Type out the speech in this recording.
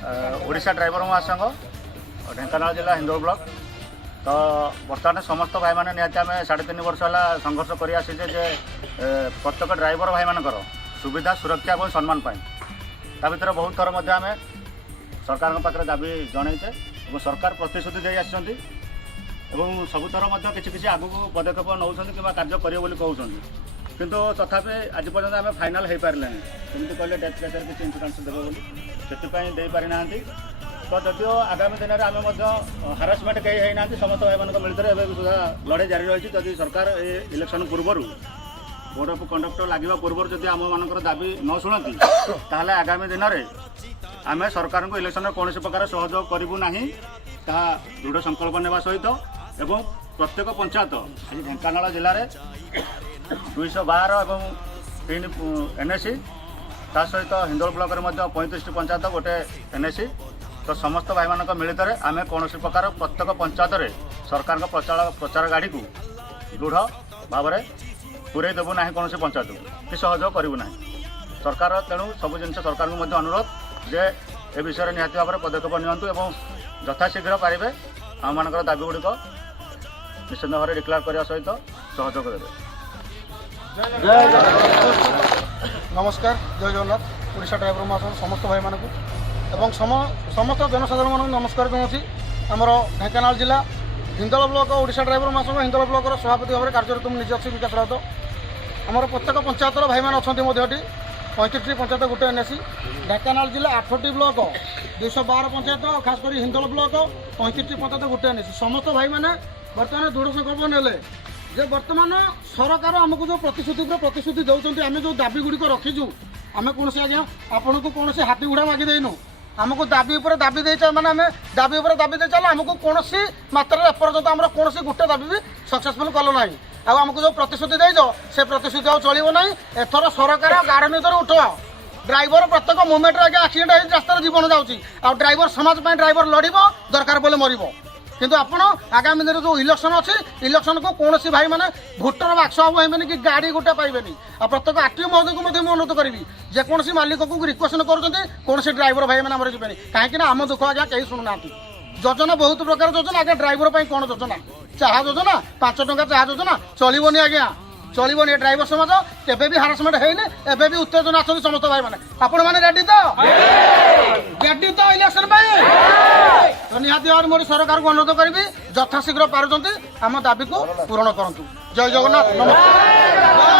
Odisha driver महासंघ ढेंकानाल जिला Hindol block तो बर्तमान समस्त भाई मैंने निहती आम 3.5 वर्ष है संघर्ष कर आसीचे जे प्रत्येक ड्राइवर भाई मानकर सुविधा सुरक्षा और सम्मान पाई ता भर बहुत थर आम सरकार पाखे दाबी जनईचे सरकार प्रतिश्रुति दे आसी सबुथर किसी आगू पदक्षेप नौ कि कार्य करेंगे कहते किंतु तथापि आज पर्यटन आम फाइनाल हो पारे कमी कहले डेथ केस किसी इन्सुरांस देव बोली से पारि ना तो जदिव आगामी दिन में आम हारासमेंट कहीं ना समस्त भाई मान मिलते सुधा लड़ाई जारी रही जदि सरकार इलेक्शन पूर्व बोर्ड ऑफ कंडक्टर लगे पूर्व जदि आम मान दाबी न शुणती ताहले आगामी दिन में आम सरकार को इलेक्शन में कौन प्रकार सहयोग करूँ ना दृढ़ संकल्प नेवा सहित एवं प्रत्येक पंचायत आज ढेंकानाल जिले में 212 और 3 एनएसी ता सहित हिंदोल ब्लॉक में 35 पंचायत गोटे एनएसी तो समस्त भाई मान मिलित आम कौन प्रकार प्रत्येक पंचायत में सरकार प्रचार गाड़ी को दृढ़ भाव में पूरे देवु ना कौन पंचायत को सहयोग करूँ ना सरकार तेणु सब जिन सरकार को अनुरोध जे ए विषय निहती भाव में पदक्षेप नियंतु एवं यथाशीघ्र पारे आम मान दाबी गुड़िक निश्चित भाव में डिक्लेयर करने सहित सहयोग देवे। नमस्कार जय जगन्नाथ ओडिशा ड्राइवर महासंघ समस्त भाई मानक समस्त जनसाधारण मान नमस्कार जनावि आमर ढेंकानाल जिला हिंदोल ब्लॉक ओडिशा ड्राइवर महासंघ हिंदोल ब्लॉक सभापति भाव में कार्यरत निजे अच्छी विकास राउत आमर प्रत्येक पंचायतर भाई मैंने अच्छा 35 पंचायत गोटे एनएसी ढेंकानाल जिला 8टी ब्लॉक 212 पंचायत खास कर हिंदोल ब्लॉक 35 पंचायत गोटे एनएसी समस्त भाई मैंने बर्तमान दृढ़ संकल्प नेले जे वर्तमान सरकार आमको जो प्रतिश्रुति दौरान आम जो दाबी गुड़िक रखीचु आम कौन आज्ञा आपन को कौन हाथी गुड़ा मागी देनु आमको दाबी उपर दाबी दे मैंने आम दाबी उपर दाबी दे चल आमको कौन मात्रा एपर्यंत आम कौन गोटे दाबी भी सक्सेसफुल कल ना आमको जो प्रतिश्रुति देज से प्रतिश्रुति चलो ना एथर सरकार गाड़ निदर उठ ड्राइवर प्रत्येक मोमेंट आगे एक्सीडेंट हो रास्तार जीवन जाऊँगी आ ड्राइवर समाज ड्राइवर लड़ दरकार बोले मर किंतु आपण आगामी दिन जो इलेक्शन अच्छी इलेक्शन को कौन भाई मैंने भोटर बाक्स हम कि गाड़ी गोटे पाइबे आ प्रत्येक आरटीओ महोदय को अनुरोध करी जेकोसी मालिक को रिक्वेस्ट कर ड्राइवर भाई मैंने जी कहीं आम दुख आज्ञा कहीं शुणुना योजना बहुत प्रकार योजना आगे ड्राइवर कौन योजना चाह योजना 5 टंका चाह योजना चलबनी आज्ञा चलबनी ड्राइवर समाज केबे भी हारासमेंट होनी एवं भी उत्तेजना आसती समस्त भाई मैंने आपण मैंने रेडी तो इलेक्शन तो निहाती भाव मोदी सरकार को अनुरोध करी यथाशीघ्र पारुंट आम दाबी को पूरण करूँ। जय जगन्नाथ नमस्कार।